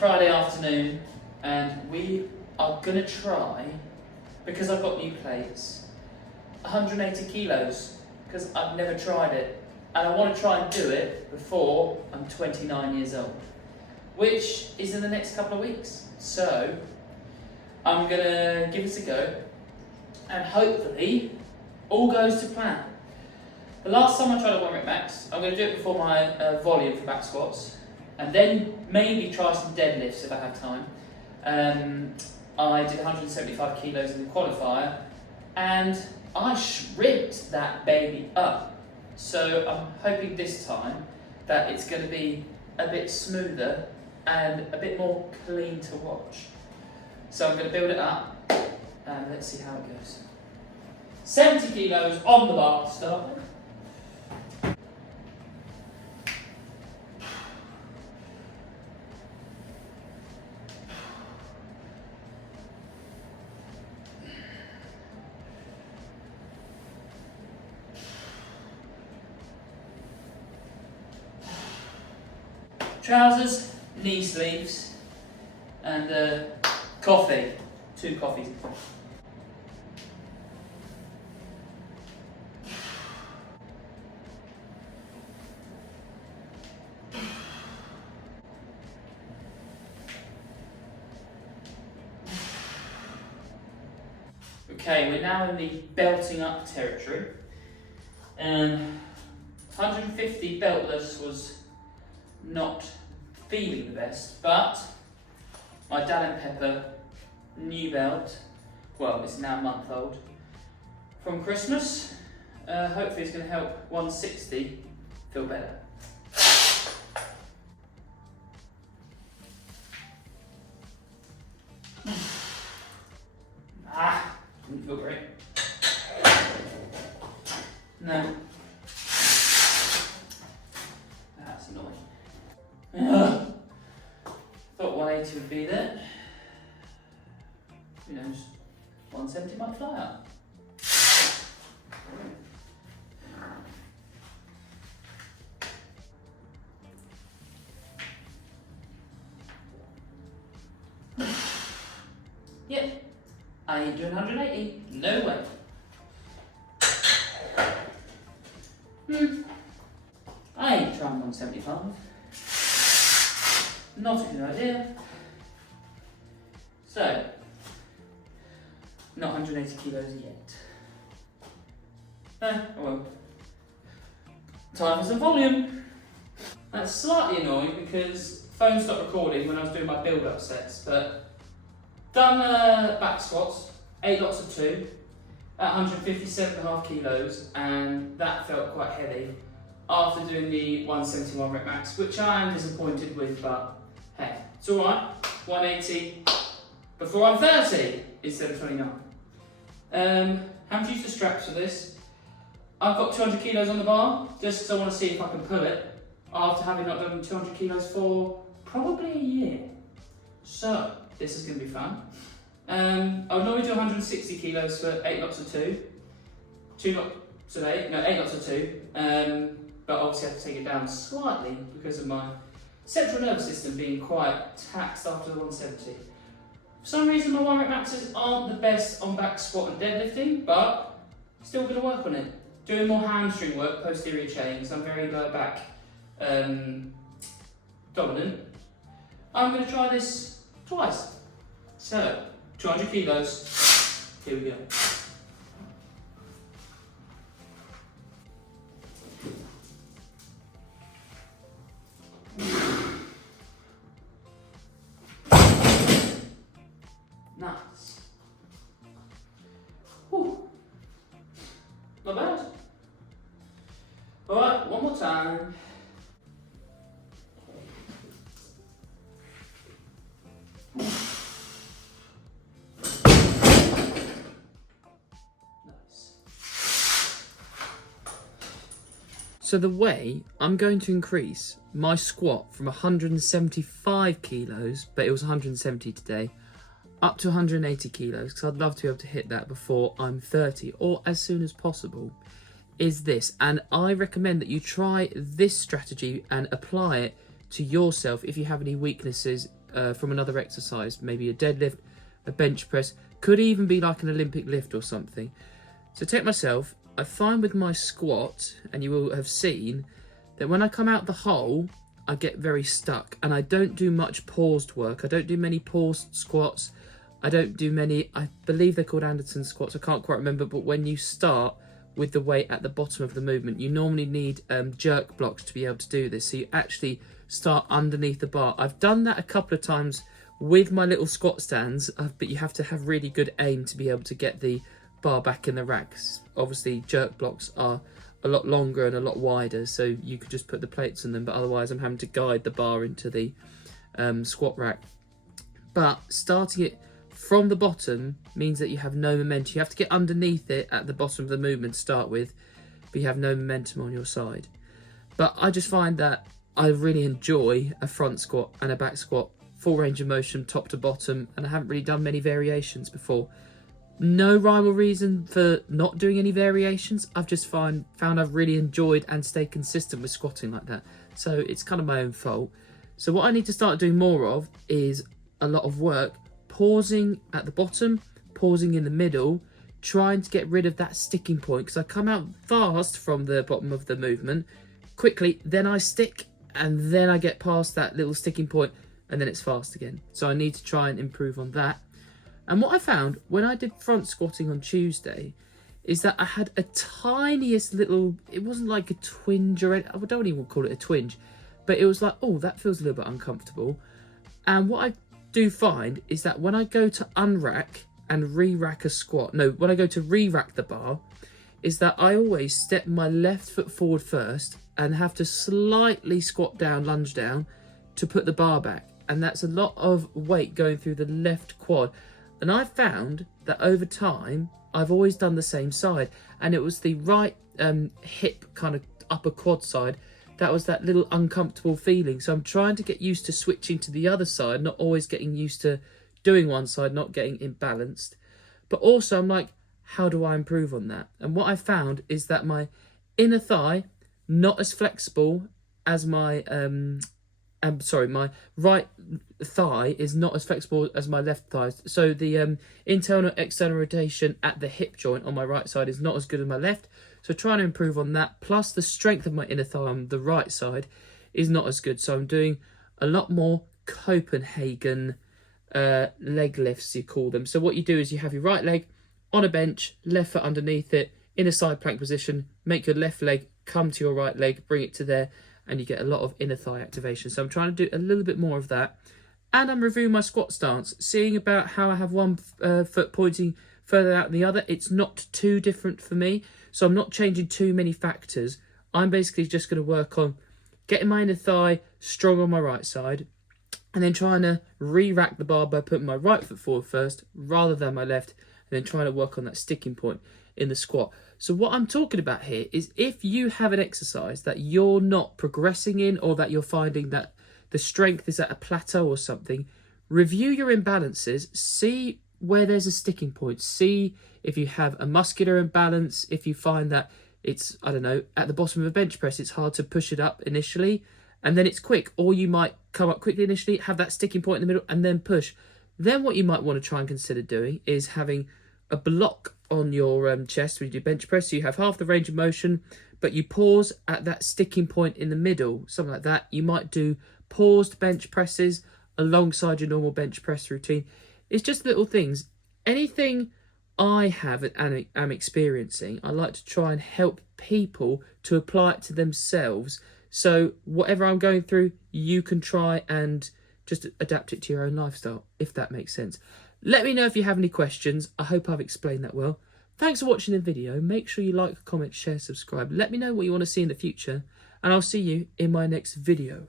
Friday afternoon, and we are gonna try, because I've got new plates, 180 kilos, because I've never tried it, and I want to try and do it before I'm 29 years old, which is in the next couple of weeks. So I'm gonna give it a go, and hopefully all goes to plan. The last time I tried a 1 rep max, I'm going to do it before my volume for back squats, and then maybe try some deadlifts if I have time. I did 175 kilos in the qualifier, and I shrimped that baby up. So I'm hoping this time that it's going to be a bit smoother and a bit more clean to watch. So I'm going to build it up, and let's see how it goes. 70 kilos on the bar to start with. Trousers, knee sleeves, and coffee. 2 coffees. Okay, we're now in the belting up territory. 150 beltless was not feeling the best, but my Dal and Pepper new belt, well, it's now a month old, from Christmas, hopefully it's going to help 160 feel better. Didn't feel great. No. That's annoying. Thought 180 would be there. Who knows? 170 might fly out. Yep. I ain't doing 180. No way. I ain't trying 175. Not a good idea. So, not 180 kilos yet. Oh well. Time for some volume. That's slightly annoying because phone stopped recording when I was doing my build-up sets, but done back squats, 8 lots of 2, at 157.5 kilos, and that felt quite heavy after doing the 171 rep max, which I am disappointed with, but hey, it's alright. 180 before I'm 30 instead of 29. Haven't used the straps for this. I've got 200 kilos on the bar, just because I want to see if I can pull it after having not done 200 kilos for probably a year. So, this is going to be fun. I would normally do 160 kilos for 8 lots of 2. 8 lots of 2. But obviously I have to take it down slightly because of my central nervous system being quite taxed after the 170. For some reason my 1 rep maxes aren't the best on back squat and deadlifting, but still going to work on it. Doing more hamstring work, posterior chain, so I'm very lower back dominant. I'm going to try this twice. So, 200 kilos, here we go. Nice. Whew. Not bad. Alright, one more time. So the way I'm going to increase my squat from 175 kilos, but it was 170 today, up to 180 kilos, because I'd love to be able to hit that before I'm 30 or as soon as possible, is this. And I recommend that you try this strategy and apply it to yourself if you have any weaknesses from another exercise, maybe a deadlift, a bench press, could even be like an Olympic lift or something. So take myself, I find with my squat, and you will have seen that when I come out the hole, I get very stuck, and I don't do much paused work. I don't do many paused squats. I don't do many, I believe they're called Anderson squats, I can't quite remember, but when you start with the weight at the bottom of the movement, you normally need jerk blocks to be able to do this. So you actually start underneath the bar. I've done that a couple of times with my little squat stands, but you have to have really good aim to be able to get the bar back in the racks. Obviously jerk blocks are a lot longer and a lot wider, so you could just put the plates in them, but otherwise I'm having to guide the bar into the squat rack. But starting it from the bottom means that you have no momentum. You have to get underneath it at the bottom of the movement to start with, but you have no momentum on your side. But I just find that I really enjoy a front squat and a back squat, full range of motion, top to bottom, and I haven't really done many variations before. No rhyme or reason for not doing any variations. I've just found I've really enjoyed and stayed consistent with squatting like that. So it's kind of my own fault. So what I need to start doing more of is a lot of work pausing at the bottom, pausing in the middle, trying to get rid of that sticking point, because I come out fast from the bottom of the movement quickly, then I stick, and then I get past that little sticking point, and then it's fast again. So I need to try and improve on that. And what I found when I did front squatting on Tuesday is that I had a tiniest little, it wasn't like a twinge or I don't even call it a twinge, but it was like, oh, that feels a little bit uncomfortable. And what I do find is that when I go to unrack and re-rack a squat, when I go to re-rack the bar, is that I always step my left foot forward first and have to slightly squat down, lunge down to put the bar back. And that's a lot of weight going through the left quad. And I found that over time, I've always done the same side. And it was the right hip kind of upper quad side that was that little uncomfortable feeling. So I'm trying to get used to switching to the other side, not always getting used to doing one side, not getting imbalanced. But also I'm like, how do I improve on that? And what I found is that my inner thigh, not as flexible as my my right thigh is not as flexible as my left thigh. So the internal external rotation at the hip joint on my right side is not as good as my left. So trying to improve on that, plus the strength of my inner thigh on the right side is not as good. So I'm doing a lot more Copenhagen leg lifts, you call them. So what you do is you have your right leg on a bench, left foot underneath it, in a side plank position, make your left leg come to your right leg, bring it to there, and you get a lot of inner thigh activation. So I'm trying to do a little bit more of that. And I'm reviewing my squat stance, seeing about how I have one foot pointing further out than the other. It's not too different for me, so I'm not changing too many factors. I'm basically just going to work on getting my inner thigh strong on my right side, and then trying to re-rack the bar by putting my right foot forward first rather than my left, and then trying to work on that sticking point in the squat. So what I'm talking about here is if you have an exercise that you're not progressing in, or that you're finding that the strength is at a plateau or something, review your imbalances, see where there's a sticking point, see if you have a muscular imbalance, if you find that it's, I don't know, at the bottom of a bench press, it's hard to push it up initially, and then it's quick, or you might come up quickly initially, have that sticking point in the middle, and then push. Then what you might want to try and consider doing is having a block on your chest when you do bench press, so you have half the range of motion, but you pause at that sticking point in the middle, something like that. You might do paused bench presses alongside your normal bench press routine. It's just little things. Anything I have and am experiencing, I like to try and help people to apply it to themselves. So whatever I'm going through, you can try and just adapt it to your own lifestyle, if that makes sense. Let me know if you have any questions. I hope I've explained that well. Thanks for watching the video. Make sure you like, comment, share, subscribe. Let me know what you want to see in the future, and I'll see you in my next video.